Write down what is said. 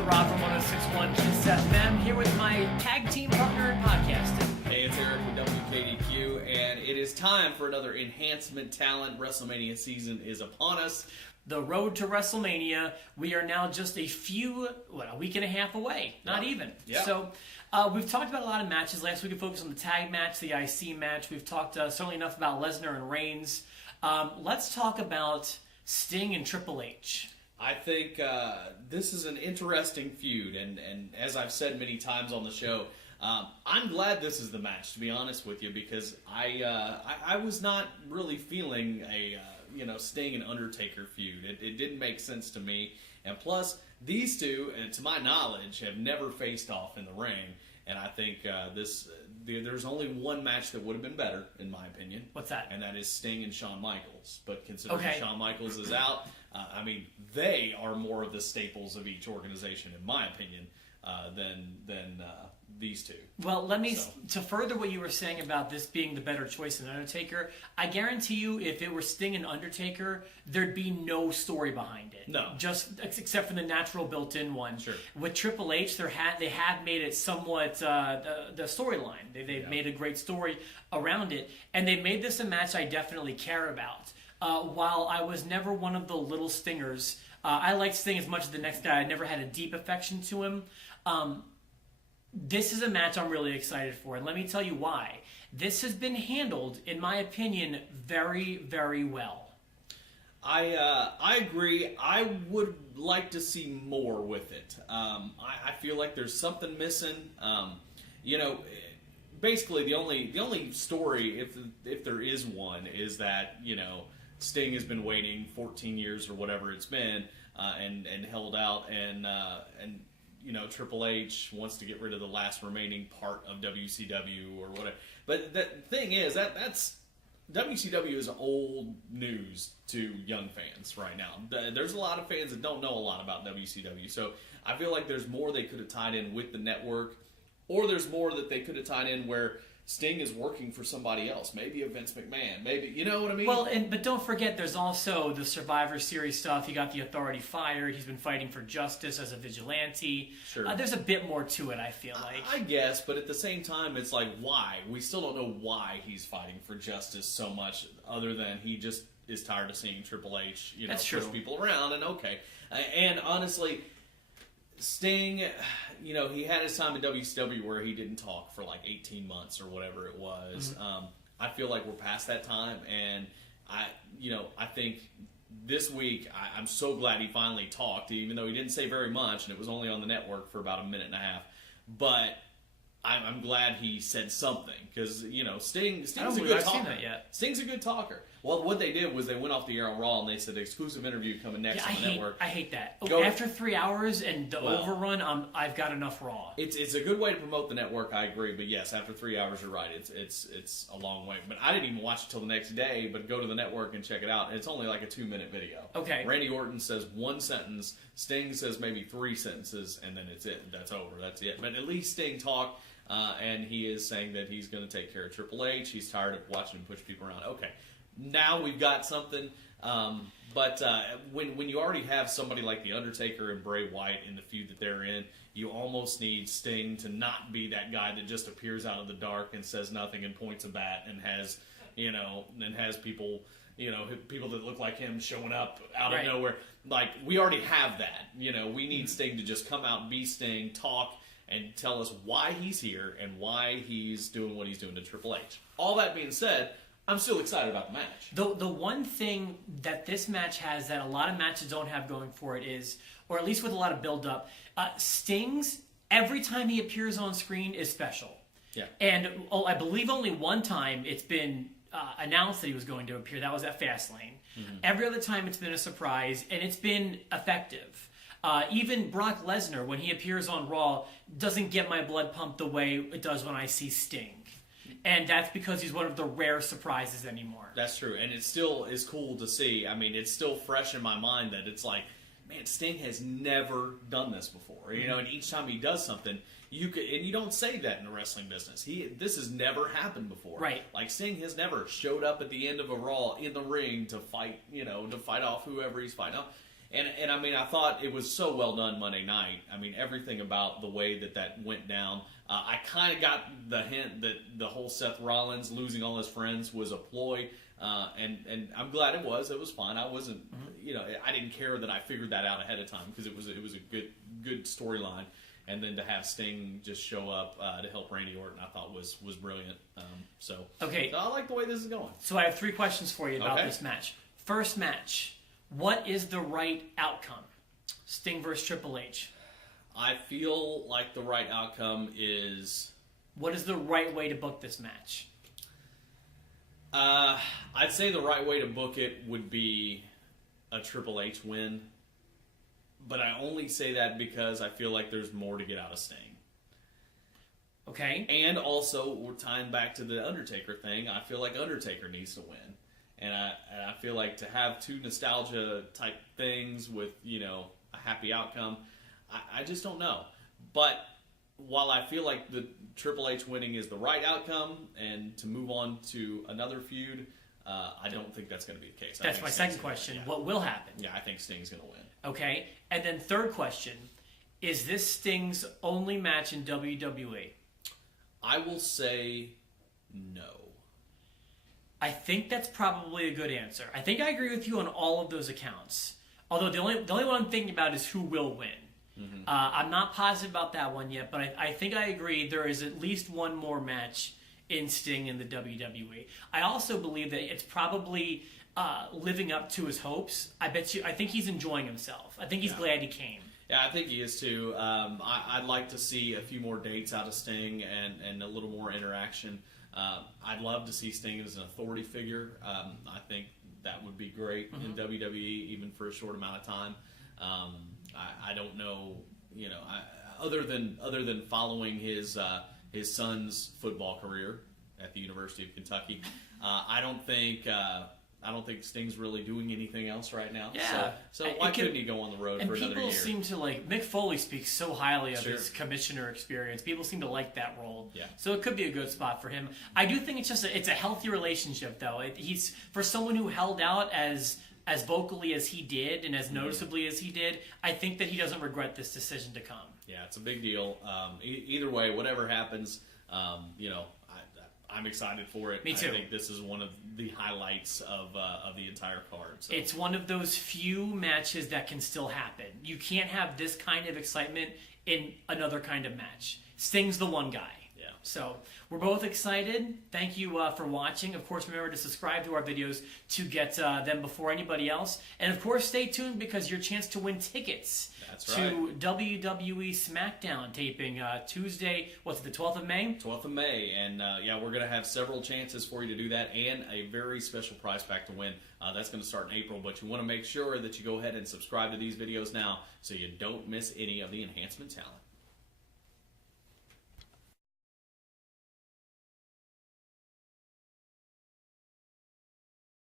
The Rock from 106.1 Kiss FM, here with my tag team partner in podcasting. Hey, it's Eric with WKDQ, and it is time for another Enhancement Talent. Wrestlemania season is upon us. The road to Wrestlemania, we are now just a week and a half away. Not even. Yeah. So, we've talked about a lot of matches. Last week we focused on the tag match, the IC match. We've talked certainly enough about Lesnar and Reigns. Let's talk about Sting and Triple H. I think this is an interesting feud, and as I've said many times on the show, I'm glad this is the match, to be honest with you, because I was not really feeling a Sting and Undertaker feud. It didn't make sense to me, and plus these two, to my knowledge, have never faced off in the ring, and I think there's only one match that would have been better, in my opinion. What's that? And that is Sting and Shawn Michaels. But considering Shawn Michaels is out, they are more of the staples of each organization, in my opinion, than these two. Well, to further what you were saying about this being the better choice than Undertaker, I guarantee you if it were Sting and Undertaker, there'd be no story behind it. No. Just except for the natural built-in one. Sure. With Triple H, they have made it somewhat the storyline. They've made a great story around it, and they made this a match I definitely care about. While I was never one of the little Stingers, I liked Sting as much as the next guy. I never had a deep affection to him. This is a match I'm really excited for, and let me tell you why. This has been handled, in my opinion, very, very well. I agree. I would like to see more with it. I feel like there's something missing. Basically the only story, if there is one, is that Sting has been waiting 14 years or whatever it's been, and held out, and Triple H wants to get rid of the last remaining part of WCW or whatever. But the thing is, that's WCW is old news to young fans right now. There's a lot of fans that don't know a lot about WCW. So I feel like there's more they could have tied in with the network, or there's more that they could have tied in where Sting is working for somebody else, maybe a Vince McMahon, maybe, you know what I mean? Well, but don't forget, there's also the Survivor Series stuff. He got the Authority fired. He's been fighting for justice as a vigilante. Sure. There's a bit more to it, I feel like. I guess, but at the same time, it's like, why? We still don't know why he's fighting for justice so much, other than he just is tired of seeing Triple H, push people around, and okay. And honestly, Sting, he had his time in WCW where he didn't talk for like 18 months or whatever it was. Mm-hmm. I feel like we're past that time, and I think this week I'm so glad he finally talked, even though he didn't say very much, and it was only on the network for about a minute and a half. But I'm glad he said something, because Sting's a good talker. Seen that yet. Sting's a good talker. Well, what they did was they went off the air on Raw and they said exclusive interview coming next on the network. I hate that. After 3 hours and the overrun, I've got enough Raw. It's a good way to promote the network. I agree, but yes, after 3 hours, you're right. It's a long way. But I didn't even watch it till the next day. But go to the network and check it out. And it's only like a 2-minute video. Okay. Randy Orton says one sentence. Sting says maybe 3 sentences, and then it's it. That's over. That's it. But at least Sting talked. And he is saying that he's going to take care of Triple H. He's tired of watching him push people around. Okay, now we've got something. But when you already have somebody like The Undertaker and Bray Wyatt in the feud that they're in, you almost need Sting to not be that guy that just appears out of the dark and says nothing and points a bat and has people, people that look like him showing up out of nowhere. Like, we already have that. We need Sting to just come out and be Sting, talk, and tell us why he's here and why he's doing what he's doing to Triple H. All that being said, I'm still excited about the match. The one thing that this match has that a lot of matches don't have going for it is, or at least with a lot of build-up, Sting's, every time he appears on screen, is special. Yeah. And I believe only one time it's been announced that he was going to appear. That was at Fastlane. Mm-hmm. Every other time it's been a surprise, and it's been effective. Even Brock Lesnar, when he appears on Raw, doesn't get my blood pumped the way it does when I see Sting. And that's because he's one of the rare surprises anymore. That's true. And it still is cool to see. I mean, it's still fresh in my mind that it's like, man, Sting has never done this before. And each time he does something, you don't say that in the wrestling business. This has never happened before. Right. Like, Sting has never showed up at the end of a Raw in the ring to fight, to fight off whoever he's fighting off. And I mean, I thought it was so well done Monday night. I mean, everything about the way that went down. I kind of got the hint that the whole Seth Rollins losing all his friends was a ploy, and I'm glad it was. It was fine. I wasn't, I didn't care that I figured that out ahead of time because it was a good storyline. And then to have Sting just show up to help Randy Orton, I thought was brilliant. So I like the way this is going. So I have 3 questions for you about this match. First match, what is the right outcome? Sting versus Triple H. I feel like the right outcome is... What is the right way to book this match? I'd say the right way to book it would be a Triple H win. But I only say that because I feel like there's more to get out of Sting. Okay. And also, we're tying back to the Undertaker thing, I feel like Undertaker needs to win. And I feel like to have 2 nostalgia-type things with, a happy outcome, I just don't know. But while I feel like the Triple H winning is the right outcome and to move on to another feud, I don't think that's going to be the case. That's my second question. Yeah. What will happen? Yeah, I think Sting's going to win. Okay. And then third question, is this Sting's only match in WWE? I will say no. I think that's probably a good answer. I think I agree with you on all of those accounts. Although the only one I'm thinking about is who will win. Mm-hmm. I'm not positive about that one yet, but I think I agree there is at least one more match in Sting in the WWE. I also believe that it's probably living up to his hopes. I think he's enjoying himself. I think he's glad he came. Yeah, I think he is too. I'd like to see a few more dates out of Sting and a little more interaction. I'd love to see Sting as an authority figure. I think that would be great in WWE, even for a short amount of time. I don't know, other than following his son's football career at the University of Kentucky, I don't think Sting's really doing anything else right now. Yeah. So why couldn't he go on the road for another year? And people seem to Mick Foley speaks so highly of his commissioner experience. People seem to like that role. Yeah. So it could be a good spot for him. I do think it's a healthy relationship though. He's for someone who held out as vocally as he did and as noticeably as he did, I think that he doesn't regret this decision to come. Yeah, it's a big deal. Either way, whatever happens, I'm excited for it. Me too. I think this is one of the highlights of the entire card. So. It's one of those few matches that can still happen. You can't have this kind of excitement in another kind of match. Sting's the one guy. Yeah. So we're both excited. Thank you for watching. Of course, remember to subscribe to our videos to get them before anybody else. And of course, stay tuned because your chance to win tickets to WWE SmackDown taping Tuesday, the 12th of May? 12th of May. And we're going to have several chances for you to do that and a very special prize pack to win. That's going to start in April, but you want to make sure that you go ahead and subscribe to these videos now so you don't miss any of the enhancement talent.